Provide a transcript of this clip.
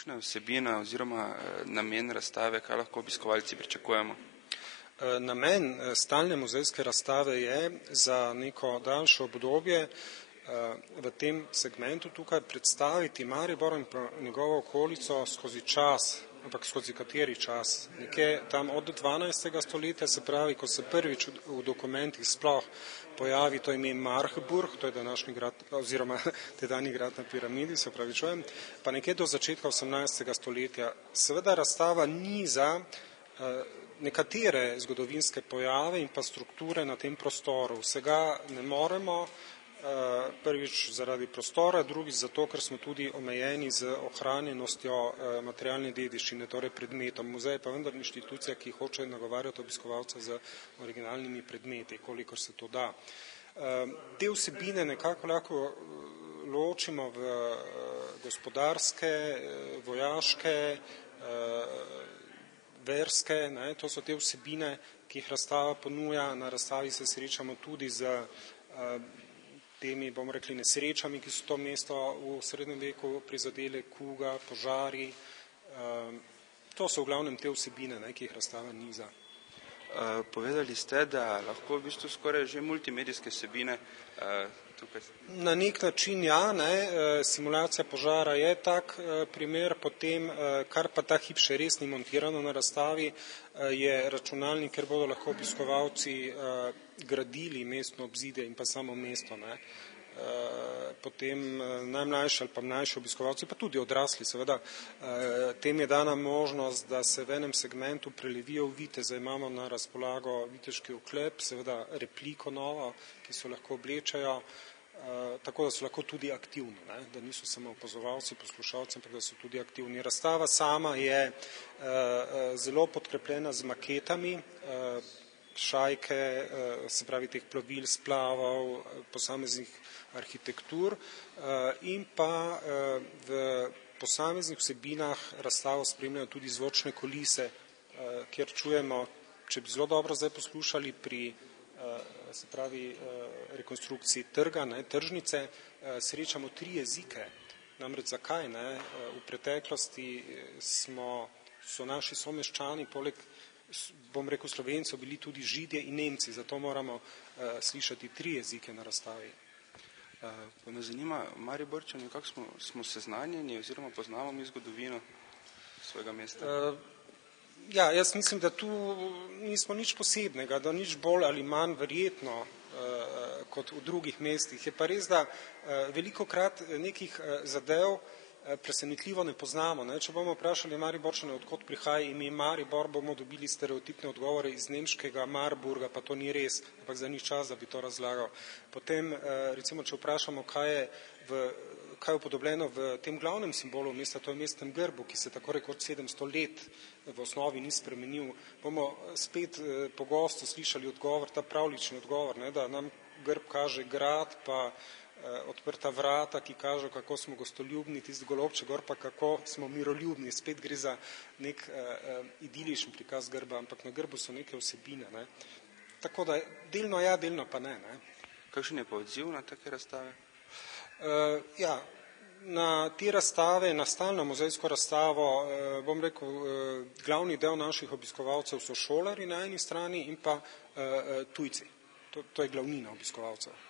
Kakšna je vsebina oziroma namen razstave, kaj lahko obiskovalci pričakujemo? Namen stalne muzejske razstave je za neko daljše obdobje v tem segmentu tukaj predstaviti Maribor in njegovo okolico skozi čas, ampak skozi kateri čas. Nekje tam od 12. stoletja, se pravi, ko se prvič v dokumentih sploh pojavi to ime Marburg, to je današnji grad, oziroma tedanji grad na piramidi, se pravi čujem, pa nekje do začetka 18. stoletja. Seveda razstava ni za nekatere zgodovinske pojave in pa strukture na tem prostoru. Vsega ne moremo, prvič zaradi prostora, drugič zato, ker smo tudi omejeni z ohranjenostjo materialne dediščine, torej predmetom. Muzej pa vendar inštitucija, ki hoče nagovarjati obiskovalca z originalnimi predmeti, kolikor se to da. Te vsebine nekako lahko ločimo v gospodarske, vojaške, verske, to so te vsebine, ki jih razstava ponuja. Na razstavi se srečamo tudi z temi, bomo rekli, nesrečami, ki so to mesto v srednjem veku prizadele, kuga, požari. To so v glavnem te vsebine, ki jih razstava niza. Povedali ste, da lahko v bistvu skoraj že multimedijske vsebine tukaj. Na nek način ja, simulacija požara je tak primer, potem, kar pa ta hip še res ni montirano na razstavi, je računalnik, ker bodo lahko obiskovalci gradili mestno obzidje in pa samo mesto. Potem najmlajši ali pa mlajši obiskovalci, pa tudi odrasli seveda, tem je dana možnost, da se v enem segmentu prelevijo v viteze. Imamo na razpolago viteški oklep, seveda repliko novo, ki se lahko oblečajo, tako da so lahko tudi aktivni, da niso samo opazovalci, poslušalci, ampak da so tudi aktivni. Razstava sama je zelo podkrepljena z maketami, šajke, se pravi teh plovil, splavov, posameznih arhitektur in pa v posameznih vsebinah razstavo spremljajo tudi zvočne kulise, kjer čujemo, če bi zelo dobro zdaj poslušali pri se pravi rekonstrukciji trga, tržnice, srečamo 3 jezike. Namreč zakaj? V preteklosti so naši someščani poleg, bom rekel, Slovencev bili tudi Židje in Nemci, zato moramo slišati 3 jezike na razstavi. Pa me zanima, Mariborčani, kako smo seznanjeni oziroma poznamo mi zgodovino svojega mesta? Ja, jaz mislim, da tu nismo nič posebnega, da nič bolj ali manj verjetno kot v drugih mestih. Je pa res, da velikokrat nekih zadev presenetljivo ne poznamo. Če bomo vprašali Mariborčane, odkot prihaja ime Maribor, bomo dobili stereotipne odgovore iz nemškega Marburga, pa to ni res, ampak za njih čas, da bi to razlagal. Potem, recimo, če vprašamo, kaj je upodobljeno v tem glavnem simbolu mesta, to je mestnem grbu, ki se tako rekoč 700 let v osnovi ni spremenil, bomo spet pogosto slišali odgovor, ta pravlični odgovor, da nam grb kaže grad, pa odprta vrata, ki kažejo, kako smo gostoljubni, tisti golobček gor, pa kako smo miroljubni. Spet gre za nek idiličen prikaz grba, ampak na grbu so neke vsebine. Tako da delno ja, delno pa ne. Kakšen je pa odziv na take razstave? Ja, na te razstave, na stalno muzejsko razstavo, bom rekel, glavni del naših obiskovalcev so šolarji na eni strani in pa tujci. To je glavnina obiskovalcev.